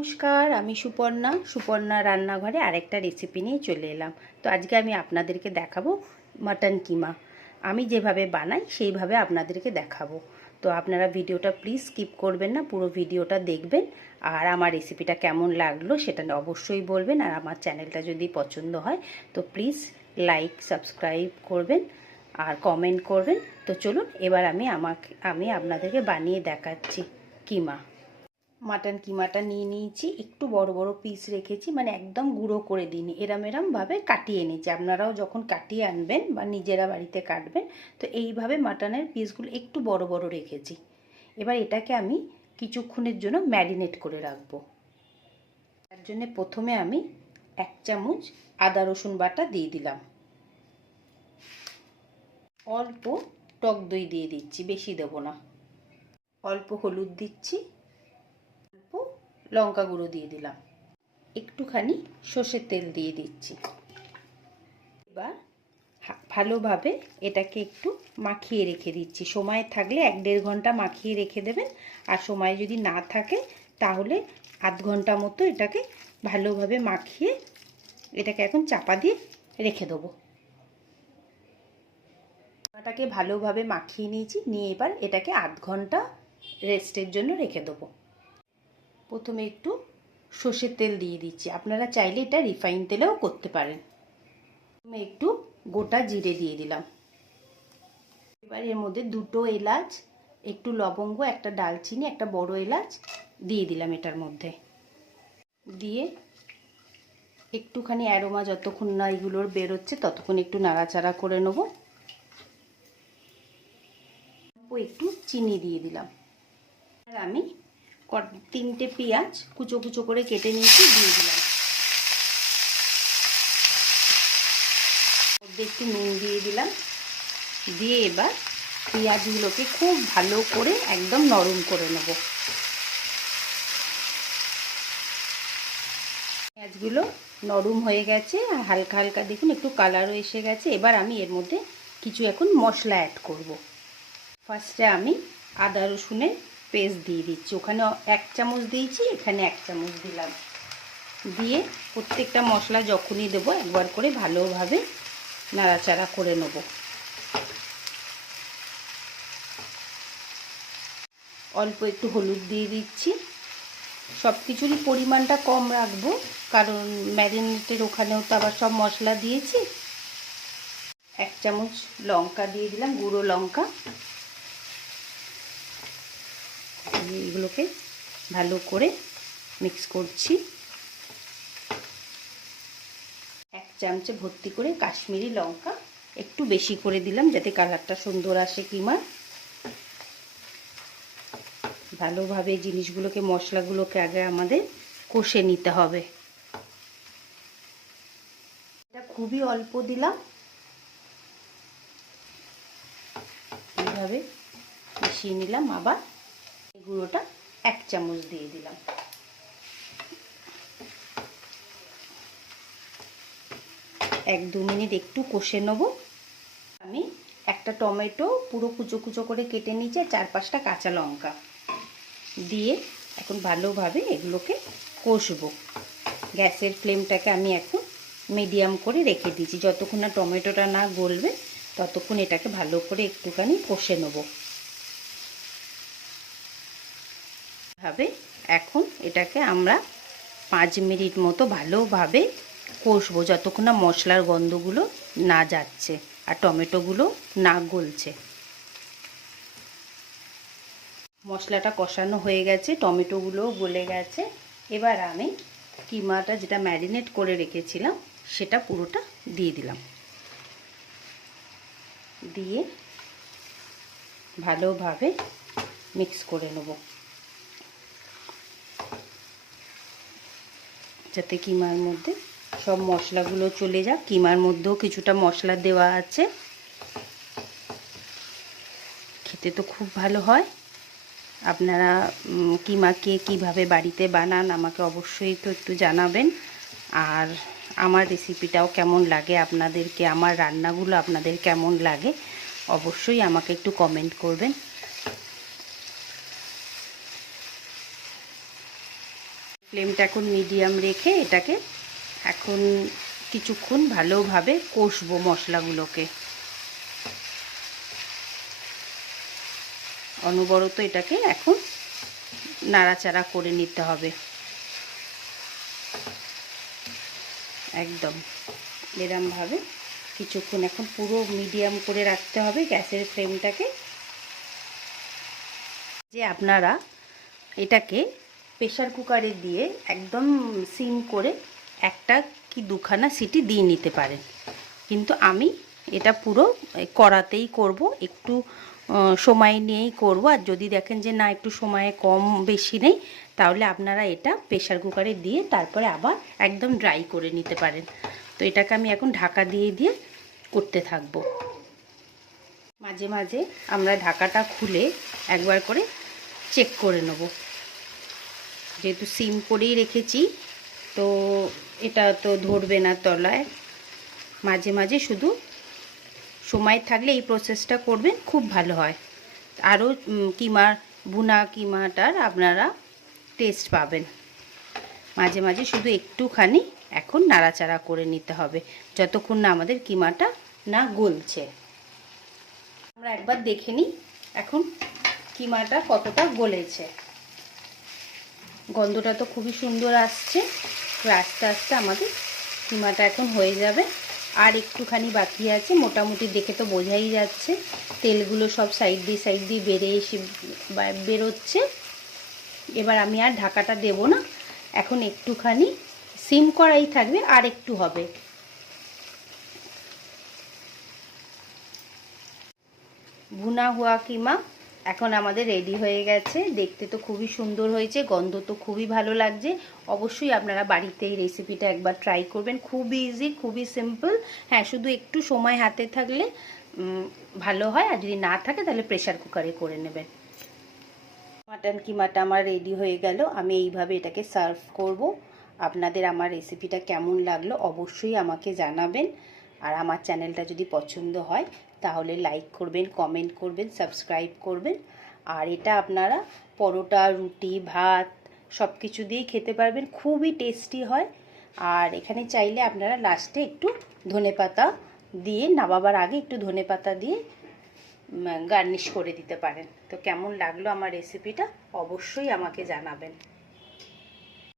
নমস্কার, আমি সুপর্ণা রান্নাঘরে আরেকটা রেসিপি নিয়ে চলে এলাম। তো আজকে আমি আপনাদেরকে দেখাবো মাটন কিমা। আমি যেভাবে বানাই সেইভাবে আপনাদেরকে দেখাবো। তো আপনারা ভিডিওটা প্লিজ স্কিপ করবেন না, পুরো ভিডিওটা দেখবেন। আর আমার রেসিপিটা কেমন লাগলো সেটা অবশ্যই বলবেন। আর আমার চ্যানেলটা যদি পছন্দ হয় তো প্লিজ লাইক সাবস্ক্রাইব করবেন আর কমেন্ট করবেন। তো চলুন এবার আমি আপনাদেরকে বানিয়ে দেখাচ্ছি কিমা। মাটন কিমাটা নিয়ে নিয়েছি, একটু বড় বড় পিস রেখেছি, মানে একদম গুঁড়ো করে দিইনি, এরমভাবে কাটিয়ে নিয়েছি। আপনারাও যখন কাটিয়ে আনবেন বা নিজেরা বাড়িতে কাটবেন তো এইভাবে মাটনের পিসগুলো একটু বড় বড় রেখেছি। এবার এটাকে আমি কিছুক্ষণের জন্য ম্যারিনেট করে রাখবো। তার জন্য প্রথমে আমি 1 চামচ আদা রসুন বাটা দিয়ে দিলাম, অল্প টক দই দিয়ে দিচ্ছি, বেশি দেবো না, অল্প হলুদ দিচ্ছি, অল্প লঙ্কা গুঁড়ো দিয়ে দিলাম, একটুখানি সর্ষের তেল দিয়ে দিচ্ছি। এবার ভালোভাবে এটাকে একটু মাখিয়ে রেখে দিচ্ছি। সময় থাকলে 1-1.5 ঘন্টা মাখিয়ে রেখে দেবেন, আর সময় যদি না থাকে তাহলে আধ ঘন্টা মতো এটাকে ভালোভাবে মাখিয়ে এটাকে এখন চাপা দিয়ে রেখে দেবো। এটাকে ভালোভাবে মাখিয়ে নিয়েছি, নিয়ে এবার এটাকে আধ ঘন্টা রেস্টের জন্য রেখে দেবো। প্রথমে একটু সর্ষের তেল দিয়ে দিচ্ছি, আপনারা চাইলে এটা রিফাইন তেলেও করতে পারেন। আমি একটু গোটা জিরে দিয়ে দিলাম। এবার এর মধ্যে 2টো এলাচ, একটু লবঙ্গ, একটা ডালচিনি, একটা বড় এলাচ দিয়ে দিলাম এটার মধ্যে। দিয়ে একটুখানি অ্যারোমা যতক্ষণ না এগুলোর বেরোচ্ছে ততক্ষণ একটু নাড়াচাড়া করে নেব। একটু চিনি দিয়ে দিলাম। আর আমি 3টে পেঁয়াজ কুচো কুচো করে কেটে নিয়েছি, দিয়ে দিলাম। একটু নুন দিয়ে দিলাম, দিয়ে এবার পেঁয়াজগুলোকে খুব ভালো করে একদম নরম করে নেব। পেঁয়াজগুলো নরম হয়ে গেছে আর হালকা হালকা দেখুন একটু কালারও এসে গেছে। এবার আমি এর মধ্যে কিছু এখন মশলা অ্যাড করব। ফার্স্টে আমি আদা রসুনের পেস্ট দিয়ে দিচ্ছি, ওখানে 1 চামচ দিয়েছি, এখানে 1 চামচ দিলাম। দিয়ে প্রত্যেকটা মশলা যখনই দেবো একবার করে ভালোভাবে নাড়াচাড়া করে নেব। অল্প একটু হলুদ দিয়ে দিচ্ছি। সব কিছুরই পরিমাণটা কম রাখবো, কারণ ম্যারিনেটের ওখানেও তো আবার সব মশলা দিয়েছি। 1 চামচ লঙ্কা দিয়ে দিলাম, গুঁড়ো লঙ্কা। এগুলোকে ভালো করে মিক্স করছি। 1 চামচে ভর্তি করে কাশ্মীরি লঙ্কা, একটু বেশি করে দিলাম যাতে কালারটা সুন্দর আসে কিমার। ভালোভাবে জিনিসগুলোকে, মশলাগুলোকে আগে আমাদের কষে নিতে হবে। এটা খুবই অল্প দিলাম, এইভাবে মিশিয়ে নিলাম। আবার এই গুঁড়োটা 1 চামচ দিয়ে দিলাম। 1-2 মিনিট একটু কষে নেব। আমি একটা টমেটো পুরো কুচো কুচো করে কেটে নিয়েছি, আর 4-5টা কাঁচা লঙ্কা দিয়ে এখন ভালোভাবে এগুলোকে কষবো। গ্যাসের ফ্লেমটাকে আমি এখন মিডিয়াম করে রেখে দিয়েছি। যতক্ষণ না টমেটোটা না গলবে ততক্ষণ এটাকে ভালো করে একটুখানি কষে নেব। ভাবে এখন এটাকে আমরা 5 মিনিট মতো ভালোভাবে কষবো, যতক্ষণ না মশলার গন্ধগুলো না যাচ্ছে আর টমেটোগুলো না গলছে। মশলাটা কষানো হয়ে গেছে, টমেটোগুলোও গলে গেছে। এবার আমি কিমাটা যেটা ম্যারিনেট করে রেখেছিলাম সেটা পুরোটা দিয়ে দিলাম। দিয়ে ভালোভাবে মিক্স করে নেব যাতে কিমার মধ্যে সব মশলাগুলো চলে যাক। কিমার মধ্যেও কিছুটা মশলা দেওয়া আছে, খেতে তো খুব ভালো হয়। আপনারা কিমাকে কিভাবে বাড়িতে বানান আমাকে অবশ্যই তো একটু জানাবেন। আর আমার রেসিপিটাও কেমন লাগে আপনাদেরকে, আমার রান্নাগুলো আপনাদের কেমন লাগে অবশ্যই আমাকে একটু কমেন্ট করবেন। ফ্লেমটা এখন মিডিয়াম রেখে এটাকে এখন কিছুক্ষণ ভালোভাবে কষবো মশলাগুলোকে। অনবরত এটাকে এখন নাড়াচাড়া করে নিতে হবে। একদম এরমভাবে কিছুক্ষণ এখন পুরো মিডিয়াম করে রাখতে হবে গ্যাসের ফ্লেমটাকে। যে আপনারা এটাকে প্রেসার কুকারে দিয়ে একদম সিম করে একটা কি দুখানা সিটি দিয়ে নিতে পারেন, কিন্তু আমি এটা পুরো কড়াতেই করব, একটু সময় নিয়েই করব। আর যদি দেখেন যে না একটু সময়ে কম বেশি নেই, তাহলে আপনারা এটা প্রেসার কুকারে দিয়ে তারপরে আবার একদম ড্রাই করে নিতে পারেন। তো এটাকে আমি এখন ঢাকা দিয়ে দিয়ে করতে থাকব। মাঝে মাঝে আমরা ঢাকাটা খুলে একবার করে চেক করে নেব। যেহেতু সিম করেই রেখেছি তো এটা তো ধরবে না তলায়। মাঝে মাঝে শুধু সময় থাকলে এই প্রসেসটা করবেন, খুব ভালো হয়। আরও কিমার ভুনা কিমাটার আপনারা টেস্ট পাবেন। মাঝে মাঝে শুধু একটুখানি এখন নাড়াচাড়া করে নিতে হবে যতক্ষণ না আমাদের কিমাটা না গলছে। আমরা একবার দেখে নিই এখন কিমাটা কতটা গলেছে। গন্ধটা তো খুবই সুন্দর আসছে। আস্তে আস্তে আমাদের কিমাটা এখন হয়ে যাবে। আর একটুখানি বাকি আছে, মোটামুটি দেখে তো বোঝাই যাচ্ছে তেলগুলো সব সাইড দিয়ে বেরোচ্ছে। এবার আমি আর ঢাকাটা দেব না, এখন একটুখানি সিম করাই থাকবে, আর একটু হবে। ভুনা হুয়া কিমা এখন আমাদের রেডি হয়ে গেছে। দেখতে তো খুবই সুন্দর হয়েছে, গন্ধ তো খুবই ভালো লাগছে। অবশ্যই আপনারা বাড়িতে এই রেসিপিটা একবার ট্রাই করবেন। খুবই ইজি, খুবই সিম্পল। হ্যাঁ, শুধু একটু সময় হাতে থাকলে ভালো হয়, আর যদি না থাকে তাহলে প্রেসার কুকারে করে নেবেন। মাটন কিমাটা আমার রেডি হয়ে গেল। আমি এইভাবে এটাকে সার্ভ করব। আপনাদের আমার রেসিপিটা কেমন লাগলো অবশ্যই আমাকে জানাবেন। আর আমার চ্যানেলটা যদি পছন্দ হয় তাহলে লাইক করবেন, কমেন্ট করবেন, সাবস্ক্রাইব করবেন। আর এটা আপনারা পরোটা, রুটি, ভাত সব কিছু দিয়েই খেতে পারবেন, খুবই টেস্টি হয়। আর এখানে চাইলে আপনারা লাস্টে একটু ধনেপাতা দিয়ে, নামাবার আগে একটু ধনেপাতা দিয়ে গার্নিশ করে দিতে পারেন। তো কেমন লাগলো আমার রেসিপিটা অবশ্যই আমাকে জানাবেন।